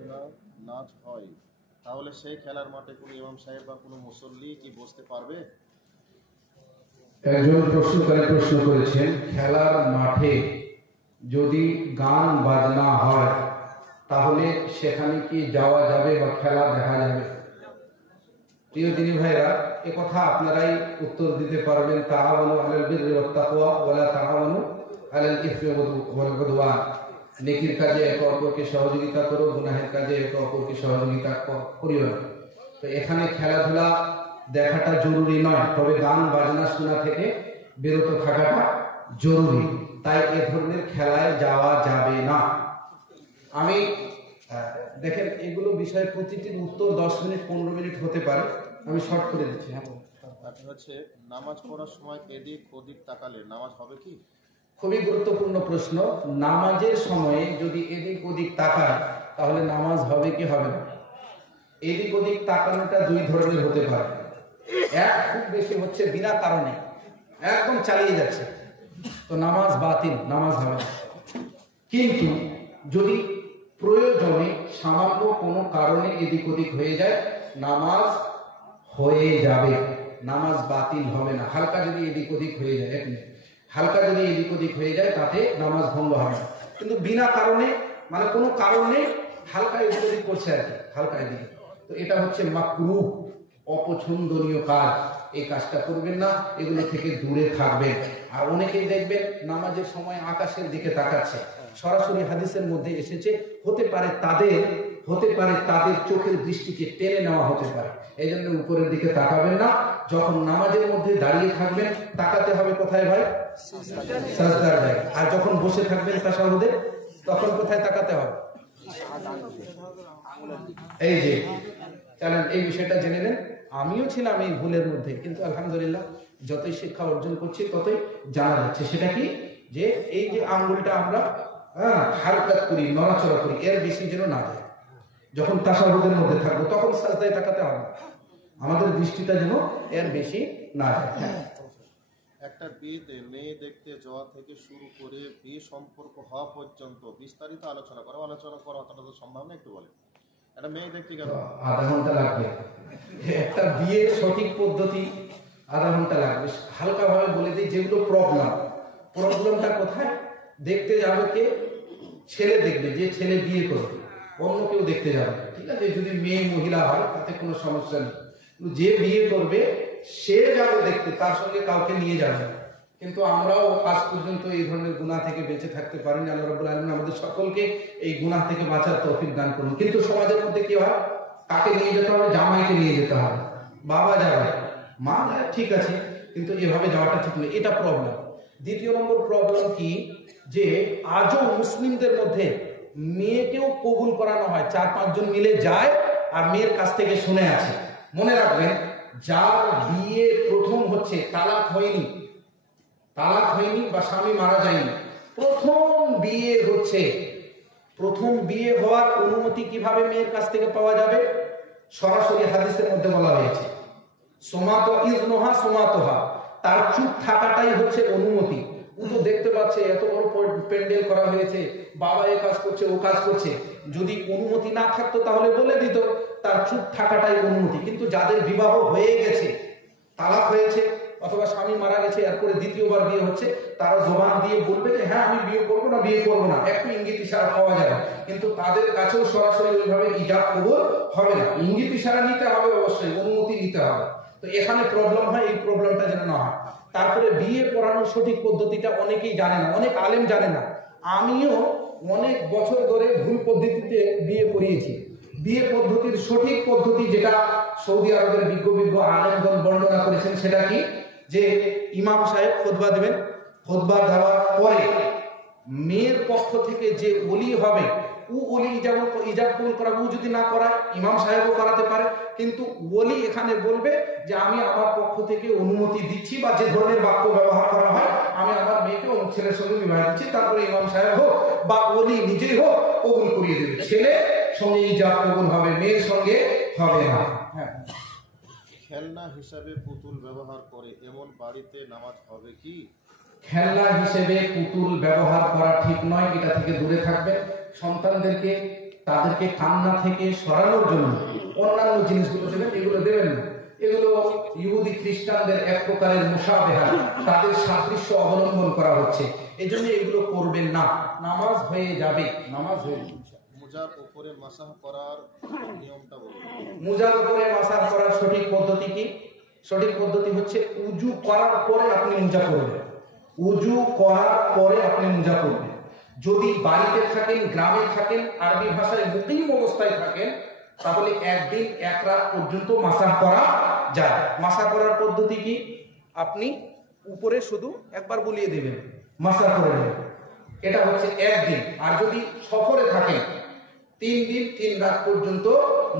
খেলাধুলা নাচ হয়, তাহলে সেই খেলার মাঠে কোনো ইমাম সাহেব বা কোনো মুসল্লি কি বসতে পারবে? একজন প্রশ্নকারী প্রশ্ন করেছেন, খেলার মাঠে যদি গান বাজনা হয় তাহলে সেখানে কি যাওয়া যাবে বা খেলা দেখা যাবে? প্রিয় দিনী ভাইরা, এ কথা আপনারাই উত্তর দিতে পারবেন। তাআওয়ানু আলাল বিররি ওয়াত তাকওয়া ওয়া লা তাআওয়ানু আলাল ইসমি ওয়াল উদওয়ান। নেকির কাজে একে অপরকে সহযোগিতা করো, গুনাহের কাজে একে অপরকে সহযোগিতা করিও না। তো এখানে খেলাধুলা দেখাটা জরুরি নয়, তবে গান বাজনা শোনা থেকে বিরত থাকাটা জরুরি। তাই এ ধরনের খেলায় যাওয়া যাবে না। আমি দেখেন, এগুলো বিষয়ে প্রতিটির উত্তর 10 মিনিট 15 মিনিট হতে পারে, আমি শর্ট করে দিচ্ছি। হ্যাঁ, হচ্ছে নামাজ পড়ার সময় এদিক ওদিক তাকালে নামাজ হবে কি? খুবই গুরুত্বপূর্ণ প্রশ্ন। নামাজের সময়ে যদি এদিক ওদিক তাকায় তাহলে নামাজ হবে কি হবে না? এদিক ওদিক তাকানোটা দুই ধরনের হতে পারে। এক, খুব বেশি হচ্ছে বিনা কারণে একদম চালিয়ে যাচ্ছে, তো নামাজ বাতিল, নামাজ হবে না। কিন্তু যদি প্রয়োজনে সামান্য কোনো কারণে এদিক ওদিক হয়ে যায়, নামাজ হয়ে যাবে, নামাজ বাতিল হবে না। হালকা যদি এদিক ওদিক হয়ে যায়, হালকা যদি এদিক ওদিক হয়ে যায় তাতে নামাজ ভঙ্গ হবে না। কিন্তু বিনা কারণে, মানে কোনো কারণে হালকা এদিক ওদিক করছে আর কি, হালকা এদিকে, তো এটা হচ্ছে মাকরুহ, অপছন্দনীয় কাজ। এই কাজটা করবেন না, এগুলো থেকে দূরে থাকবেন। আর অনেকেই দেখবেন নামাজের সময় আকাশের দিকে তাকাচ্ছে। সরাসরি হাদিসের মধ্যে এসেছে, হতে পারে তাদের চোখের দৃষ্টিকে টেনে নেওয়া হতে পারে, এই জন্য উপরের দিকে তাকাবেন না। যখন নামাজের মধ্যে দাঁড়িয়ে থাকবেন তাকাতে হবে কোথায় ভাই? সাজদার জায়গায়। আর যখন বসে থাকবেন তাশাহুদে, তখন কোথায় তাকাতে হবে? এই যে চলেন এই বিষয়টা জেনে নেন। আমিও ছিলাম এই ভুলের মধ্যে, কিন্তু আলহামদুলিল্লাহ যতই শিক্ষা অর্জন করছি ততই জানা যাচ্ছে। সেটা কি, যে এই যে আঙ্গুলটা আমরা হারকাত করি, নড়াচড়া করি, এর বেশি যেন না যায়। যখন তাশাহুদের মধ্যে থাকবো তখন সাজদায় তাকাতে হবে, আমাদের দৃষ্টিটা যেন এর বেশি না যায়। একটা বিয়েতে মেয়ে দেখতে যাওয়া থেকে শুরু করে বিয়ে সম্পর্ক হওয়া পর্যন্ত বিস্তারিত আলোচনা করা অতটা তো সম্ভব না, একটু বলেন। একটা মেয়ে দেখতে গেল, আধা ঘন্টা লাগবে। একটা বিয়ের সঠিক পদ্ধতি আধা ঘন্টা লাগবে। হালকা ভাবে বলে দিই, যেগুলো প্রবলেমটা কোথায়? দেখতে যাবে কে? ছেলে দেখবে, যে ছেলে বিয়ে করবে, অন্য কেউ দেখতে যাবে, ঠিক আছে, যদি মেয়ে মহিলা হয় তাতে কোনো সমস্যা নেই। যে বিয়ে করবে সে যাবে দেখতে, তার সঙ্গে কাউকে নিয়ে যাবে। কিন্তু আমরাও আজ পর্যন্ত এই ধরনের গুনাহ থেকে বেঁচে থাকতে পারিনি। আল্লাহ রাব্বুল আলামিন আমাদের সকলকে এই গুনাহ থেকে বাঁচার তৌফিক দান করুন। কিন্তু সমাজের মধ্যে কি হয়? কাকে নিয়ে যেতে হবে? জামাইকে নিয়ে যেতে হবে। বাবা যাবে, মা যায়, ঠিক আছে, কিন্তু এভাবে যাওয়াটা ঠিক নয়, এটা প্রবলেম। দ্বিতীয় নম্বর প্রবলেম কি, যে আজও মুসলিমদের মধ্যে মেয়েকেও কবুল করানো হয়, 4-5 জন মিলে যায় আর মেয়ের কাছ থেকে শুনে আসে। মনে রাখবেন, যার বিয়ে প্রথম হচ্ছে, তালাক হয়নি বা স্বামী মারা যায়নি, প্রথম বিয়ে হচ্ছে, প্রথম বিয়ে হওয়ার অনুমতি কিভাবে মেয়ের কাছ থেকে পাওয়া যাবে? সরাসরি হাদিসের মধ্যে বলা হয়েছে, সোমাতো ইজনুহা সোমাতোহা, তার চুপ থাকাটাই হচ্ছে অনুমতি। ও তো দেখতে পাচ্ছে এত বড় প্যান্ডেল করা হয়েছে, বাবা এ কাজ করছে, ও কাজ করছে, যদি অনুমতি না থাকতো তাহলে বলে দিত, তার চুপ থাকাটাই অনুমতি। কিন্তু যাদের বিবাহ হয়ে গেছে, তালাক হয়েছে অথবা স্বামী মারা গেছে, এরপরে দ্বিতীয়বার বিয়ে হচ্ছে, তারা জবান দিয়ে বলবে যে হ্যাঁ আমি বিয়ে করবো না, একটু ইঙ্গিত ইশারা পাওয়া যাবে, কিন্তু তাদের কাছেও সরাসরি ওইভাবে ইজাব কবুল হবে না। ইঙ্গিত ইশারা নিতে হবে, অবশ্যই অনুমতি নিতে হবে। তো এখানে প্রবলেম হয়, এই প্রবলেমটা যেন না হয়। তারপরে বিয়ে পড়ানোর সঠিক পদ্ধতিটা অনেকেই জানে না, অনেক আলেম জানে না। আমিও অনেক বছর ধরে ভুল পদ্ধতিতে বিয়ে পড়িয়েছি। বিয়ে পদ্ধতির সঠিক পদ্ধতি যেটা সৌদি আরবের বিজ্ঞ আলেমগণ বর্ণনা করেছেন, সেটা কি, যে ইমাম সাহেব খুতবা দেবেন, খুতবা দেওয়ার পরে মেয়ের পক্ষ থেকে যে ওলি হবে, ও ওলি ইজাব কবুল করাবে। ও যদি না করায় ইমাম সাহেবও করাতে পারে, কিন্তু ওলি এখানে বলবে যে আমি আমার পক্ষ থেকে অনুমতি দিচ্ছি, বা যে ধরনের বাক্য ব্যবহার করা হয়, আমি আমার মেয়েকে অন্য ছেলের সঙ্গে বিবাহ দিচ্ছি, তারপরে ইমাম সাহেব হোক বা ওলি নিজেই হোক কবুল করিয়ে দেবে। ছেলে সঙ্গে ইজাব কবুল হবে, মেয়ের সঙ্গে হবে না। হ্যাঁ, খেলনা হিসাবে পুতুল ব্যবহার করে এমন বাড়িতে নামাজ হবে কি? খেলনা হিসেবে পুতুল ব্যবহার করা ঠিক নয়, এটা থেকে দূরে থাকবে। সন্তানদেরকে তাদেরকে কান্না থেকে সরানোর জন্য অন্যান্য জিনিসগুলো দেবেন, এগুলো দেবেন না। এগুলো ইহুদি খ্রিস্টানদের এক প্রকারের মুশাবেহা, তাদের সাদৃশ্য অবলম্বন করা হচ্ছে, এজন্য এগুলো করবেন না। নামাজ হয়ে যাবে, নামাজ হয়ে যাবে। মুজার উপরে মাসাহ করার নিয়মটা বলুন। মুজার উপরে মাসাহ করার সঠিক পদ্ধতি কি? সঠিক পদ্ধতি হচ্ছে উজু করার পরে আপনি মুজা করবেন। উজু করার পরে আপনি মুজা করবেন। যদি বাড়িতে থাকেন, গ্রামে থাকেন, আরবি ভাষায় মুকিম অবস্থায় থাকেন, তাহলে একদিন এক রাত পর্যন্ত মাসাহ করা যায়। মাসাহ করার পদ্ধতি কি? আপনি উপরে শুধু একবার বুলিয়ে দেবেন, মাসাহ করে নেবেন, এটা হচ্ছে একদিন। আর যদি সফরে থাকেন 3 দিন 3 রাত পর্যন্ত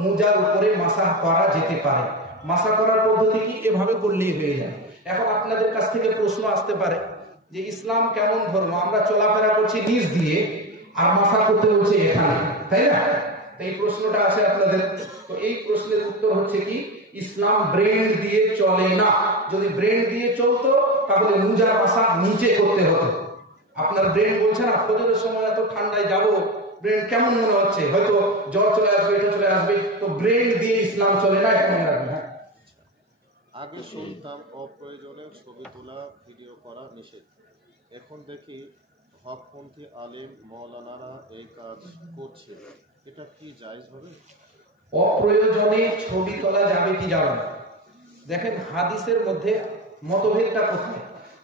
মুজার উপরে মাসাহ করা যেতে পারে। মাসাহ করার পদ্ধতি কি? এভাবে করলেই হয়ে যায়। এখন আপনাদের কাছ থেকে প্রশ্ন আসতে পারে যে ইসলাম কেমন ধর্ম, আমরা চলাফেরা করছি নিচ দিয়ে আর মাসাহ করতে বলছে এখানে, তাই না? এই প্রশ্নটা আছে আপনাদের। তো এই প্রশ্নের উত্তর হচ্ছে কি, ইসলাম ব্রেন দিয়ে চলে না। যদি ব্রেন দিয়ে চলতো তাহলে মুজার মাসাহ নিচে করতে হতো। আপনার ব্রেন বলছে না ফজরের সময় এত ঠান্ডায় যাব, ব্রেন কেমন মনে হচ্ছে, হয়তো জ্বর চলে আসবে, এটা চলে আসবে, তো ব্রেন দিয়ে ইসলাম চলে না, এটা মনে রাখবেন। আগে শুনতাম অপ্রয়োজনে ছবি তোলা, ভিডিও করা নিষেধ। এখন দেখি হকপন্থী আলেম মৌলানারা এই কাজ করছে, এটা কি জায়েজ হবে? অপ্রয়োজনে ছবি তোলা যাবে কি যাবে না? দেখেন হাদিসের মধ্যে মতভেদটা কোথায়?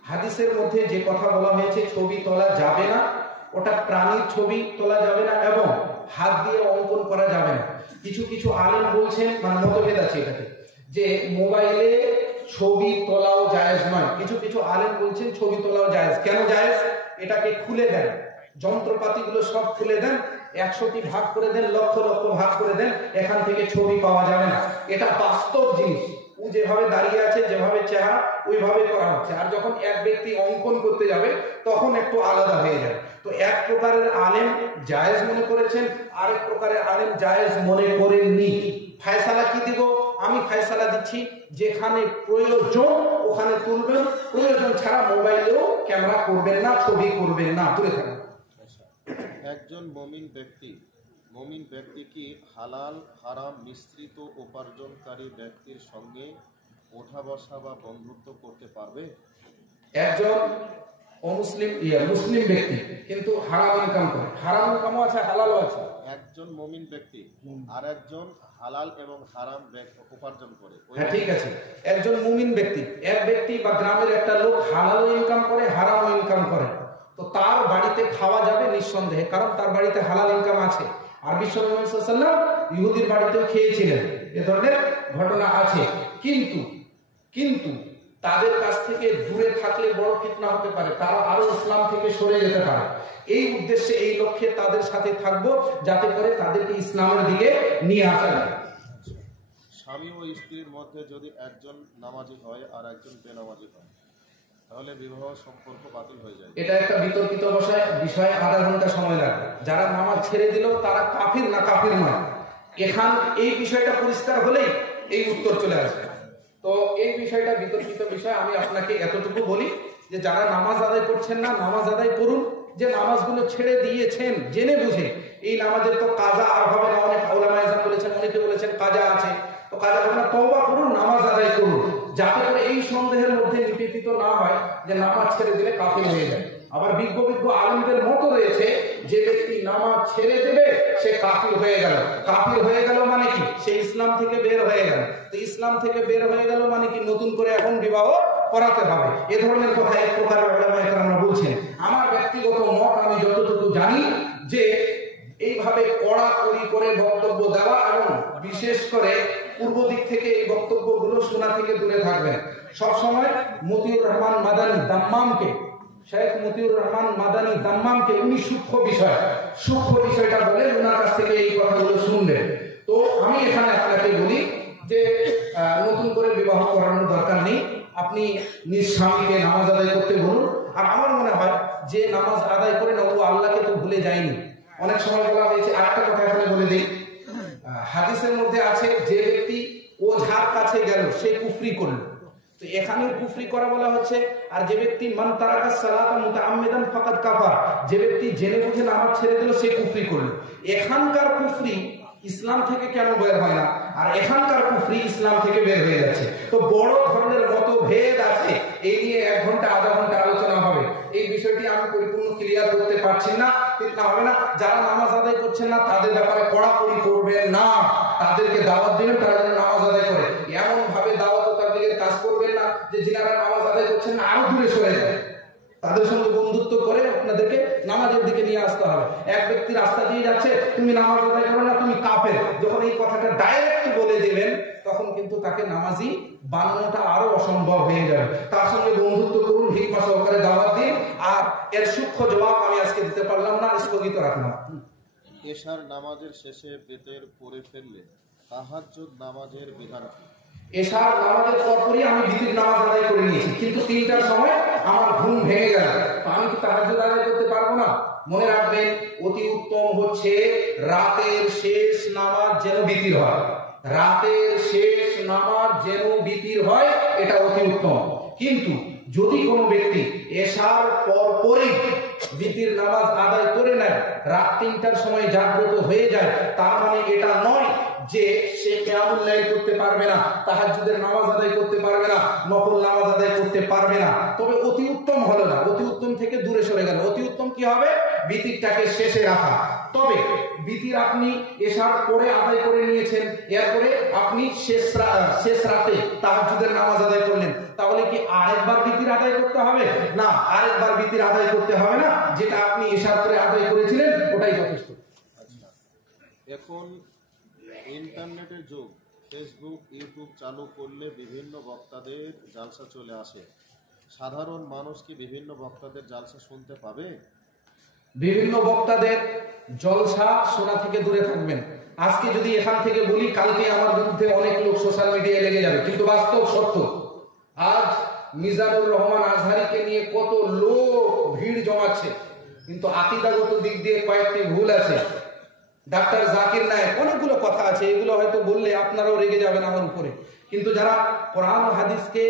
হাদিসের মধ্যে যে কথা বলা হয়েছে ছবি তোলা যাবে না, ওটা প্রাণীর ছবি তোলা যাবে না এবং হাত দিয়ে অঙ্কন করা যাবে না। কিছু কিছু আলেম বলছেন, মানে মতভেদ আছে এটাতে, যে মোবাইলে ছবি তোলাও জায়েজ নয়। কিছু কিছু আলেম বলছেন ছবি তোলাও জায়েজ। কেন জায়েজ? এটাকে খুলে দেন, যন্ত্রপাতিগুলো সব খুলে দেন, 100টি ভাগ করে দেন, লক্ষ লক্ষ ভাগ করে দেন, এখান থেকে ছবি পাওয়া যাবে না। এটা বাস্তব জিনিস। ও যেভাবে দাঁড়িয়ে আছে, যেভাবে চেহারা, ওইভাবে করা হচ্ছে। আর যখন এক ব্যক্তি অঙ্কন করতে যাবে তখন একটু আলাদা হয়ে যায়। তো এক প্রকারের আলেম জায়েজ মনে করেছেন, আরেক প্রকারের আলেম জায়েজ মনে করেননি। ফায়সালা কি দিব? আমি ফায়সালা দিচ্ছি, যেখানে প্রয়োজন ওখানে তুলবেন, প্রয়োজন ছাড়া মোবাইলেও ক্যামেরা করবেন না, ছবি করবেন না, দূরে থাকবেন। একজন মুমিন ব্যক্তি কি হালাল হারাম মিশ্রিত উপার্জনকারী ব্যক্তির সঙ্গে ওঠা বসা বা বন্ধুত্ব করতে পারবে? একজন মুসলিম ব্যক্তি কিন্তু হারাম ইনকাম করে, হারাম ইনকামও আছে, হালালও আছে। একজন মুমিন ব্যক্তি আর একজন হালাল এবং হারাম উপার্জন করে। হ্যাঁ, ঠিক আছে। একজন মুমিন ব্যক্তি, এক ব্যক্তি বা গ্রামের একটা লোক হালালও ইনকাম করে, হারামও ইনকাম করে, তো তার বাড়িতে খাওয়া যাবে নিঃসন্দেহে, কারণ তার বাড়িতে হালাল ইনকাম আছে। আর বিশ্ব নবী সাল্লাল্লাহু আলাইহি ওয়াসাল্লাম ইহুদির বাড়িতেও খেয়েছিলেন, এ ধরনের ঘটনা আছে। কিন্তু তাদের কাছ থেকে দূরে থাকলে বড় ফিতনা হতে পারে, তারা আরো ইসলাম থেকে সরে যেতে পারে। এই উদ্দেশ্যে, এই লক্ষ্যে তাদের সাথে থাকবো, যাতে করে তাদেরকে ইসলামের দিকে নিয়ে আসা যায়। স্বামী ও স্ত্রীর মধ্যে যদি একজন নামাজি হয় আর একজন বেনামাজি হয়, তাহলে বিবাহ সম্পর্ক বাতিল হয়ে যায়। এটা একটা বিতর্কিত বিষয়, আধা ঘন্টা সময় লাগবে। যারা নামাজ ছেড়ে দিল তারা কাফির না কাফির নয়, এই বিষয়টা পরিষ্কার হলেই এই উত্তর চলে আসবে। তো এই বিষয়টা বিতর্কিত বিষয়। আমি আপনাকে এতটুকু বলি যে যারা নামাজ আদায় করছেন না, নামাজ আদায় করুন। যে নামাজগুলো ছেড়ে দিয়েছেন জেনে বুঝে, এই নামাজের তো কাজা আর হবে না, অনেক উলামা ইসলাম বলেছেন, অনেকে বলেছেন কাজা আছে, তো কাজা হবে না, তওবা করুন, নামাজ আদায় করুন, যাতে করে এই সন্দেহের মধ্যে নিপীড়িত না হয় যে নামাজ ছেড়ে দিলে কাফির হয়ে যায়। আবার বিজ্ঞ আলেমদের মত রয়েছে, যে ব্যক্তি নামাজ ছেড়ে দেবে সে কাফির হয়ে গেল। কাফির হয়ে গেল মানে কি? সে ইসলাম থেকে বের হয়ে গেল। তো ইসলাম থেকে বের হয়ে গেল মানে কি? নতুন করে এখন বিবাহ করাতে হবে। এ ধরনের কথা এক প্রকার উলামা কেরামরা বলছেন। আমার ব্যক্তিগত মত, আমি যতটুকু জানি, যে এইভাবে কড়াকড়ি করে বক্তব্য দেওয়া এবং বিশেষ করে পূর্ব দিক থেকে এই বক্তব্যগুলো শোনা থেকে দূরে থাকবেন। সবসময় মতিউর রহমান মাদানী দাম্মামকে, শেখ মতিউর রহমান মাদানী দাম্মামকে উনি সূক্ষ্ম বিষয়টা বলেন, ওনার কাছ থেকে এই কথাগুলো শুনলেন। তো আমি এখানে আপনাকে বলি যে নতুন করে বিবাহ করানোর দরকার নেই। আপনি নিজ স্বামীকে নামাজ আদায় করতে বলুন। আর আমার মনে হয় যে নামাজ আদায় করে না, ও আল্লাহকে তো ভুলে যায়নি। অনেক সময় বলা হয়েছে, আরেকটা কথা এখানে বলে দিই, হাদিসের মধ্যে আছে যে ব্যক্তি ওঝার কাছে গেল সে কুফরি করল। তো এখানেও কুফরি করা বলা হচ্ছে। আর যে ব্যক্তি মান তারাকা সালাতা মুতাআম্মিদান ফাকাদ কাফার, যে ব্যক্তি জেনে বুঝে নামাজ ছেড়ে দিল সে কুফরি করলো। এখানকার কুফরি ইসলাম থেকে কেন বের হয় না, আর এখানকার কুফরি ইসলাম থেকে বের হয়ে যাচ্ছে। তো বড় ধরনের মতভেদ আছে, এই নিয়ে 1 ঘন্টা আধা ঘন্টা আলোচনা হবে। এই বিষয়টি আমি পরিপূর্ণ ক্লিয়ার করতে পারছি না, ঠিক না হবে না। যারা নামাজ আদায় করছেন না তাদের ব্যাপারে কড়াকড়ি করবেন না, তাদেরকে দাওয়াত দিবেন তারা যেন নামাজ আদায় করে। এমন ভাবে দাওয়াত ও তাবলীগের কাজ করবেন না যে যিনারা নামাজ আদায় করছেন না আরো দূরে সরে যায়। তাদের সঙ্গে বন্ধুত্ব করে আপনাদেরকে নামাজের দিকে নিয়ে আসতে হবে। এক ব্যক্তি রাস্তা দিয়ে যাচ্ছে, তুমি নামাজ আদায় করো না, তুমি কাফের, যখন এই কথাটা ডাইরেক্ট বলে দিবেন তখন কিন্তু তাকে নামাজি বানানোটা আরো অসম্ভব হয়ে যাবে। তার সঙ্গে বন্ধুত্ব করুন, হিকমা সহকারে দাওয়াত দিন। আর এর সূক্ষ্ম জবাব আমি আজকে দিতে পারলাম না, স্থগিত রাখলাম। এশার নামাজের শেষে বেতের পরে ফেললে তাহাজ্জুদ নামাজের বিধান কি? এশার নামাজের পরপরই আমি বিতির নামাজ আদায় করে নিয়েছি, কিন্তু 3টার সময় আমার ঘুম ভেঙে গেল, তো আমি কি তাহাজ্জুদ আদায় করতে পারবো না? মনে রাখবেন, অতি উত্তম হচ্ছে রাতের শেষ নামাজ যেন বিতির হয়। রাতের শেষ নামাজ যেন বিতির হয়, এটা অতি উত্তম। কিন্তু যদি কোনো ব্যক্তি এশার পরপরই বিতির নামাজ আদায় করে নেয়, রাত 3টার সময় জাগ্রত হয়ে যায়, তার মানে এটা নয় যে সে কিয়ামুল লাইল করতে পারবে না, তাহাজ্জুদের নামাজ আদায় করতে পারবে না, নফল নামাজ আদায় করতে পারবে না। তবে অতি উত্তম হলো না, অতি উত্তম থেকে দূরে সরে গেল। অতি উত্তম কি হবে? বিতিরটাকে শেষে রাখা। তবে বিতির আপনি এশার পরে আদায় করে নিয়েছেন, এরপরে আপনি শেষ রাতে তাহাজ্জুদের নামাজ আদায় করলেন, তাহলে কি আরেকবার বিতির আদায় করতে হবে? না, আরেকবার বিতির আদায় করতে হবে না, যেটা আপনি এশার পরে আদায় করেছিলেন ওটাই যথেষ্ট। আচ্ছা, এখন ইন্টারনেটের যুগ, ফেসবুক ইউটিউব চালু করলে বিভিন্ন বক্তাদের জালসা চলে আসে, সাধারণ মানুষ কি বিভিন্ন বক্তাদের জালসা শুনতে পাবে? বিভিন্ন বক্তাদের জলসা শোনা থেকে দূরে থাকবেন। আজকে যদি এখান থেকে বলি, কালকে আমার বিরুদ্ধে অনেক লোক সোশ্যাল মিডিয়ায় লেগে যাবে, কিন্তু বাস্তব সত্য। আজ মিজানুর রহমান আজহারিকে নিয়ে কত লোক ভিড় জমাচ্ছে, কিন্তু আকীদাগত দিক দিয়ে কয়েকটি ভুল আছে। ডাক্তার জাকির নায়েক, অনেকগুলো কথা আছে, এগুলো হয়তো বললে আপনারাও রেগে যাবেন আমার উপরে, কিন্তু যারা কোরআন ও হাদিসকে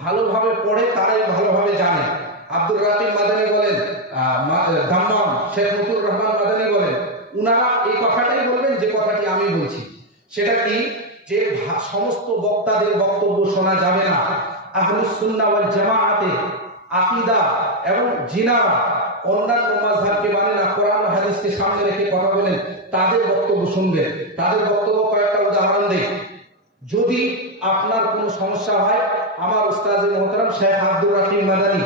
ভালোভাবে পড়ে তারাই ভালোভাবে জানে। আব্দুর রাকিব মাদানী বলেন, দাম্মাম শেখ মুজিবুর রহমান মাদানী বলেন, উনারা এই কথাটাই বলবেন যে কথাটি আমি বলছি। সেটা কি? যে সমস্ত বক্তাদের বক্তব্য শোনা যাবে না। আহলুস সুন্নাহ ওয়াল জামাআতে আকীদা এবং জিনাহ অন্যান্য মাযহাবকে মানে না, কোরআন ও হাদিসকে সামনে রেখে কথা বলেন, তাদের বক্তব্য শুনবেন। তাদের বক্তব্য কয়েকটা উদাহরণ দেই। যদি আপনার কোনো সমস্যা হয়, আমার উস্তাদ মোহতারাম শেখ আব্দুর রাকিব মাদানী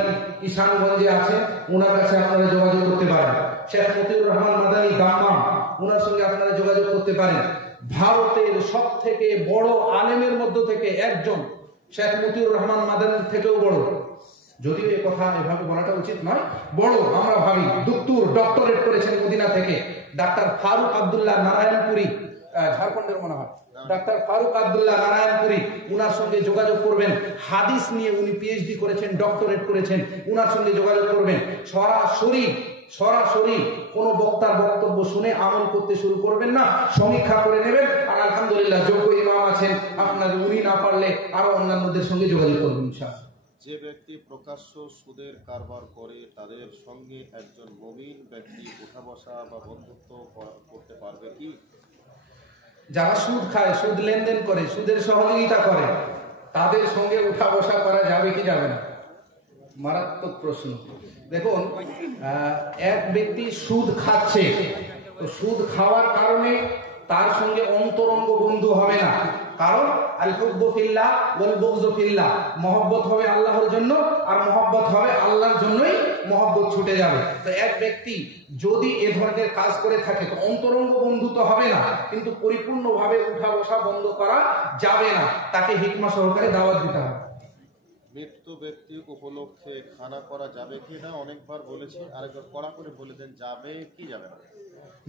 ঈশানগঞ্জে আছেন, ওনার কাছে আপনারা যোগাযোগ করতে পারেন। শেখ মতিউর রহমান মাদানী দাম্মাম, ওনার সঙ্গে আপনারা যোগাযোগ করতে পারেন। ভারতের সবথেকে বড় আলেমের মধ্য থেকে একজন, শেখ মতিউর রহমান মাদানীর থেকেও বড়, যদিও এই কথা এভাবে বলাটা উচিত নয়, বড় আমরা ভাবি, ডক্টরেট করেছেন মদিনা থেকে, ডাক্তার ফারুক আব্দুল্লাহ নারায়ণপুরী, ঝাড়খণ্ডের মনে হয়, ডাক্তার ফারুক আব্দুল্লাহ নারায়ণপুরী, উনার সঙ্গে যোগাযোগ করবেন। হাদিস নিয়ে উনি পিএইচডি করেছেন, ডক্টরেট করেছেন, উনার সঙ্গে যোগাযোগ করবেন। সরাসরি কোন বক্তার বক্তব্য শুনে আমল করতে শুরু করবেন না, সমীক্ষা করে নেবেন। আর আলহামদুলিল্লাহ যোগ্য ইমাম আছেন আপনাদের, উনি না পারলে আরো অন্যান্যদের সঙ্গে যোগাযোগ করবেন ইনশাআল্লাহ। যে ব্যক্তি প্রকাশ্য সুদের কারবার করে তাদের সঙ্গে একজন মুমিন ব্যক্তি উঠা বসা বা বন্ধুত্ব করতে পারবে কি? যারা সুদ খায়, সুদ লেনদেন করে, সুদের সহযোগিতা করে, তাদের সঙ্গে উঠা বসা করা যাবে কি যাবে না? মারাত্মক প্রশ্ন। দেখুন, এক ব্যক্তি সুদ খাচ্ছে, তো সুদ খাওয়ার কারণে তার সঙ্গে অন্তরঙ্গ বন্ধু হবে না, কারণ আল হুব্বু ফিল্লাহ ওয়াল বুগযু ফিল্লাহ, মহব্বত হবে আল্লাহর জন্য আর মহব্বত হবে আল্লাহর জন্যই, মহব্বত ছুটে যাবে। তো এক ব্যক্তি যদি এ ধরনের কাজ করে থাকে তো অন্তরঙ্গ বন্ধু তো হবে না, কিন্তু পরিপূর্ণভাবে উঠা বসা বন্ধ করা যাবে না, তাকে হিকমা সহকারে দাওয়াত দিতে হবে। মৃত্যু ব্যক্তি উপলক্ষে খানা করা যাবে কি না? অনেকবার বলেছি, আরেকবার কড়া করে বলে দেন, যাবে কি যাবে না?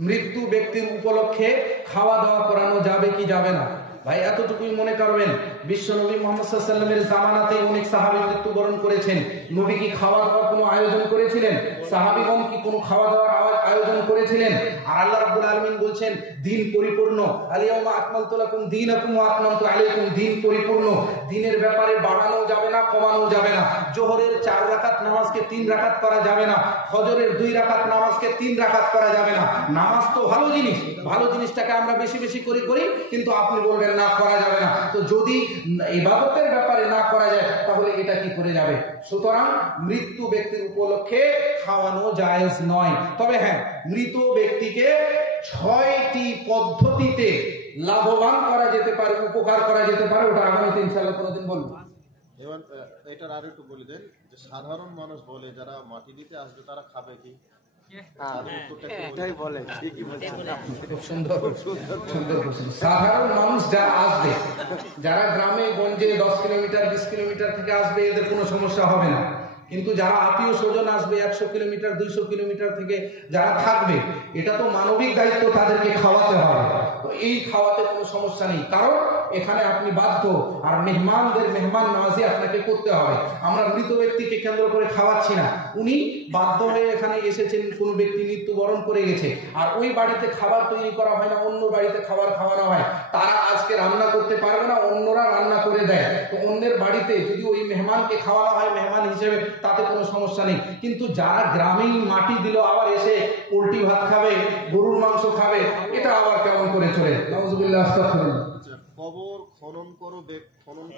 মৃত্যু ব্যক্তির উপলক্ষে খাওয়া দাওয়া করানো যাবে কি যাবে না? ভাই এতটুকুই মনে করবেন, বিশ্ব নবী মুহাম্মদ সাল্লাল্লাহু আলাইহি ওয়াসাল্লামের জামানাতে অনেক সাহাবী মৃত্যুবরণ করেছেন। নবী কি খাওয়া দাওয়ার কোনো আয়োজন করেছিলেন? সাহাবীগণ কি কোনো খাওয়া দাওয়ার আয়োজন করেছিলেন? আর আল্লাহ রাব্বুল আলামিন বলছেন দিন পরিপূর্ণ, আল-ইয়াউমা আকমালতু লাকুম দীনাকুম ওয়া আতমামতু আলাইকুম, দিন পরিপূর্ণ। দিনের ব্যাপারে বাড়ানো যাবে না, কমানো যাবে না। জোহরের 4 রাকাত নামাজকে 3 রাকাত করা যাবে না, ফজরের 2 রাকাত নামাজকে 3 রাকাত করা যাবে না। নামাজ তো ভালো জিনিস, ভালো জিনিসটাকে আমরা বেশি বেশি করি কিন্তু আপনি বলবেন না করা যাবে না। তো যদি ইবাদতের ব্যাপারে না করা যায় তাহলে এটা কি করে যাবে? সুতরাং মৃত্যু ব্যক্তির উপলক্ষে খাওয়ানো জায়েজ নয়। তবে হ্যাঁ, মৃত ব্যক্তিকে 6টি পদ্ধতিতে লাভবান করা যেতে পারে, উপকার করা যেতে পারে। ওটা আগামীতে ইনশাআল্লাহ কোনদিন বলবো। এবার এটার আর একটু বলে দেন যে সাধারণ মানুষ বলে যারা মাটি দিতে আসবে তারা খাবে কি? সাধারণ মানুষ যারা আসবে, যারা গ্রামে গঞ্জে 10 কিলোমিটার 20 কিলোমিটার থেকে আসবে, এদের কোনো সমস্যা হবে না। কিন্তু যারা আত্মীয় স্বজন আসবে 100 কিলোমিটার 200 কিলোমিটার থেকে যারা থাকবে, এটা তো মানবিক দায়িত্ব, তাদেরকে খাওয়াতে হবে। তো এই খাওয়াতে কোনো সমস্যা নেই, কারণ এখানে আপনি বাধ্য, আর মেহমানদের মেহমান নওয়াজি আপনাকে করতে হবে। আমরা মৃত ব্যক্তিকে কেন্দ্র করে খাওয়াচ্ছি না, উনি বাধ্য হয়ে এখানে এসেছেন, কোনো ব্যক্তি মৃত্যুবরণ করে গেছে, আর ওই বাড়িতে খাবার তৈরি করা হয় না, অন্য বাড়িতে খাবার খাওয়ানো হয়। তারা আজকে রান্না করতে পারবে না, অন্যরা রান্না করে দেয়। তো অন্যের বাড়িতে যদি ওই মেহমানকে খাওয়ানো হয় মেহমান হিসেবে, তাতে কোনো সমস্যা নেই। কিন্তু যারা গ্রামেই মাটি দিল আবার এসে পোল্ট্রি ভাত খাবে, গরুর মাংস খাবে, এটা আবার কেমন করে চলে? নাউজুবিল্লাহ, আস্তাগফিরুল্লাহ। কবর খনন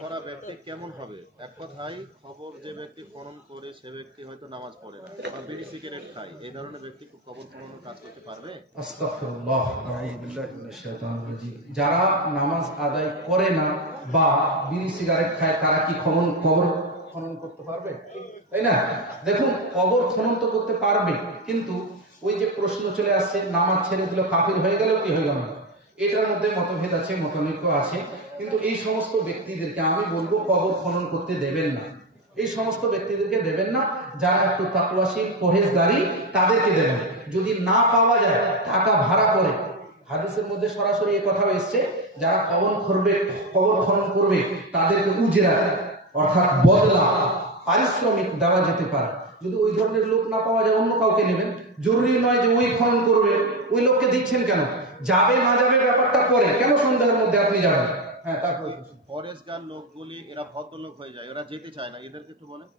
করা ব্যক্তি কেমন হবে? এক কথায় খবর যে ব্যক্তি খনন করে সে ব্যক্তি হয়তো নামাজ পড়ে না বা বিড়ি সিগারেট খায়, এই ধরনের ব্যক্তি কবর খননের কাজ করতে পারবে? আস্তাগফিরুল্লাহ, আউযুবিল্লাহি মিনাশ শাইতানির রাজীম। যারা নামাজ আদায় করে না বা বিড়ি সিগারেট খায়, তারা কি কবর খনন করতে পারবে? তাই না? দেখুন, কবর খনন তো করতে পারবে, কিন্তু ওই যে প্রশ্ন চলে আসছে, নামাজ ছেড়ে দিল কাফির হয়ে গেল কি হয়ে গেল? এটার মধ্যে মতভেদ আছে, মতানৈক্য আছে। কিন্তু এই সমস্ত ব্যক্তিদেরকে আমি বলবো কবর খনন করতে দেবেন না। এই সমস্ত ব্যক্তিদেরকে দেবেন না, যারা একটু তাকওয়াশীল পরহেজগারী তাদেরকে দেবেন। যদি না পাওয়া যায় টাকা ভাড়া করে, হাদিসের মধ্যে সরাসরি এই কথা এসেছে, যারা কবর খনন করবে তাদেরকে উজরা অর্থাৎ বদলা, পারিশ্রমিক দেওয়া যেতে পারে। যদি ওই ধরনের লোক না পাওয়া যায় অন্য কাউকে নেবেন। জরুরি নয় যে ওই খনন করবে, ওই লোককে দিচ্ছেন কেন? যাবে না যাবে ব্যাপারটা পরে, কেন সন্দেহের মধ্যে আপনি যাবেন? হ্যাঁ, তারপরে পরেশগার লোকগুলি এরা ভদ্রলোক হয়ে যায়, এরা যেতে চায় না, এদেরকে একটু বলেন।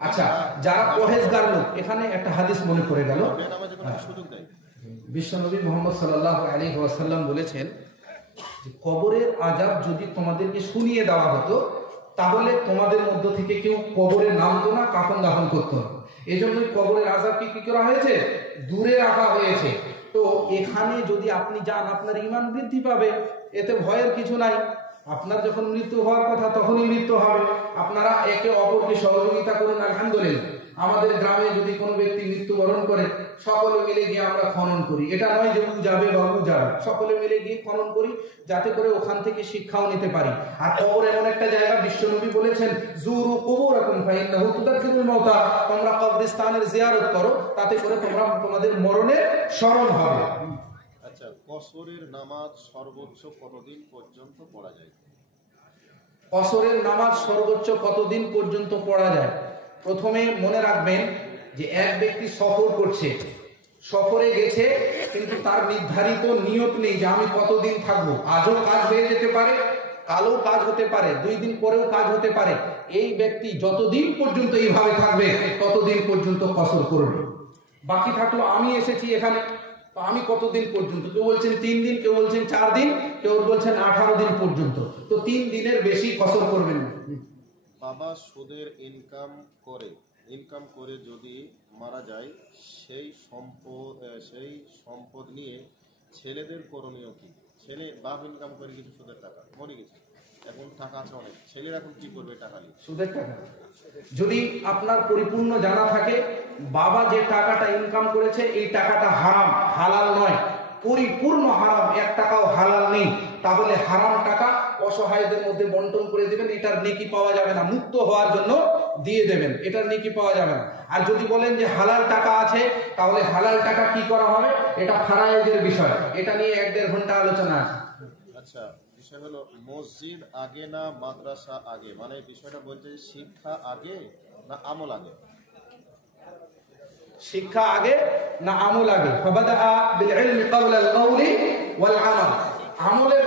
আচ্ছা, যারা পরহেজগার লোক, এখানে একটা হাদিস মনে পড়ে গেল। সুযোগ দেয়। বিশ্বনবী মুহাম্মদ সাল্লাল্লাহু আলাইহি ওয়াসাল্লাম বলেছেন যে কবরের আযাব যদি তোমাদেরকে শুনিয়ে দেওয়া হতো তাহলে তোমাদের মধ্য থেকে কেউ কবরে নামতো না, কাফন দাফন করতো না। এজন্যই কবরের আযাবকে কি করা হয়েছে? দূরে রাখা হয়েছে। তো এখানে যদি আপনি যান, আপনার ঈমান বৃদ্ধি পাবে, এতে ভয়ের কিছু নাই। আপনার যখন মৃত্যু হওয়ার কথা তখনই মৃত্যু হবে। আপনারা একে অপরকে সহযোগিতা করুন। আলহামদুলিল্লাহ, আমাদের গ্রামে যদি কোনো ব্যক্তি মৃত্যুবরণ করে, সকলে মিলে গিয়ে আমরা খনন করি। এটা নয় যে ও যাবে বা ও যাবে, সকলে মিলে গিয়ে খনন করি, যাতে করে ওখান থেকে শিক্ষাও নিতে পারি। আর কবর এমন একটা জায়গা, বিশ্বনবী বলেছেন জুরু কুবুরাকুম ফাইন্নাহু তুযাক্কিরুল মাউতা, তোমরা কবরস্থানের জিয়ারত করো, তাতে করে তোমরা তোমাদের মরণের স্মরণ হবে। আচ্ছা, কসরের নামাজ সর্বোচ্চ কতদিন পর্যন্ত পড়া যায়? কসরের নামাজ সর্বোচ্চ কতদিন পর্যন্ত পড়া যায়? প্রথমে মনে রাখবেন যে এক ব্যক্তি সফর করছে, সফরে গেছে, কিন্তু তার নির্ধারিত নিয়ত নেই যে আমি কতদিন থাকবো। আজও কাজ হয়ে যেতে পারে, কালও কাজ হতে পারে, 2 দিন পরেও কাজ হতে পারে। এই ব্যক্তি যতদিন পর্যন্ত এইভাবে থাকবে ততদিন পর্যন্ত কসর করবে। বাকি থাকলো আমি এসেছি এখানে, তো আমি কতদিন পর্যন্ত? কেউ বলছেন 3 দিন, কেউ বলছেন 4 দিন, কেউ বলছেন 18 দিন পর্যন্ত। তো 3 দিনের বেশি কসর করবেন না। বাবা সুদের ইনকাম করে যদি মারা যায়, সেই সম্পদ নিয়ে ছেলেদের করণীয় কি? ছেলে বাপ ইনকাম করে কিছু সুদের টাকা, মরে গেছে, এখন টাকা আছে অনেক, ছেলেরা এখন কি করবে টাকা নিয়ে? সুদের টাকা যদি আপনার পরিপূর্ণ জানা থাকে বাবা যে টাকাটা ইনকাম করেছে এই টাকাটা হারাম, হালাল নয়, পরিপূর্ণ হারাম, 1 টাকাও হালাল নেই, তাহলে হারাম টাকা অসহায়দের মধ্যে বন্টন করে দিবেন। এটার নেকি পাওয়া যাবে না, মুক্ত হওয়ার জন্য দিয়ে দেবেন, এটার নেকি পাওয়া যাবে না। আর যদি বলেন যে হালাল টাকা আছে, তাহলে হালাল টাকা কি করা হবে? এটা ফারায়েজের বিষয়, এটা নিয়ে 1-1.5 ঘন্টা আলোচনা আছে। আচ্ছা, বিষয় হলো মসজিদ আগে না মাদ্রাসা আগে, মানে এই বিষয়টা বলতে যে শিক্ষা আগে না আমল আগে? শিক্ষা আগে না আমল আগে? ফাবাদা বিল ইলমি ক্বাবলা আল কওলি ওয়াল আমাল। আমলের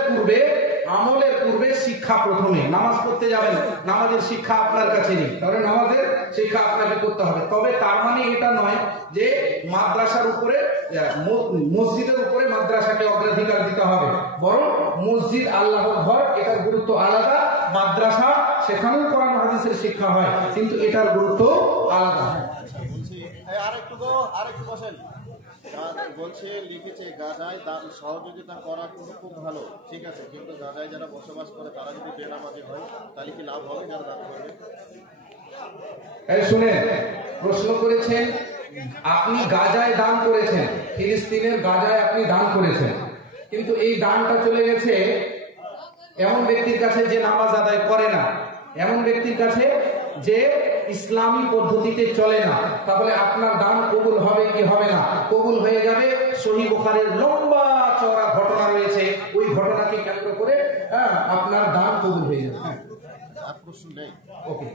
পূর্বে শিক্ষা প্রথমে। নামাজ পড়তে যাবেন, নামাজের শিক্ষা আপনার কাছে নেই, তাহলে নামাজের শিক্ষা আপনাকে করতে হবে। তবে তার মানে এটা নয় যে মাদ্রাসার উপরে, মসজিদের উপরে মাদ্রাসাকে অগ্রাধিকার দিতে হবে, বরং মসজিদ আল্লাহর ঘর, এটার গুরুত্ব আলাদা। মাদ্রাসা সেখানেও কোরআন হাদিসের শিক্ষা হয়, কিন্তু এটার গুরুত্ব আলাদা। বলছি আরেকটু বসেন। বলছে লিখেছে গাজায় দান সহযোগিতা করা খুব ভালো, ঠিক আছে, কিন্তু গাজায় যারা বসবাস করে তারা যদি বেনামাজি হয় তাহলে কি লাভ হবে যারা দান করবে? শুনে প্রশ্ন করেছেন, আপনি গাজায় দান করেছেন, ফিলিস্তিনের গাজায় আপনি দান করেছেন, কিন্তু এই দানটা চলে গেছে এমন ব্যক্তির কাছে যে নামাজ আদায় করে না, এমন ব্যক্তির কাছে যে ইসলামী পদ্ধতিতে চলে না, তাহলে আপনার দান কবুল হবে কি হবে না? কবুল হয়ে যাবে। সহিহ বুখারীর লম্বা চওড়া ঘটনা রয়েছে, ওই ঘটনাকে কেন্দ্র করে আপনার দান কবুল হয়ে যাবে। আর প্রশ্ন নেই। ওকে।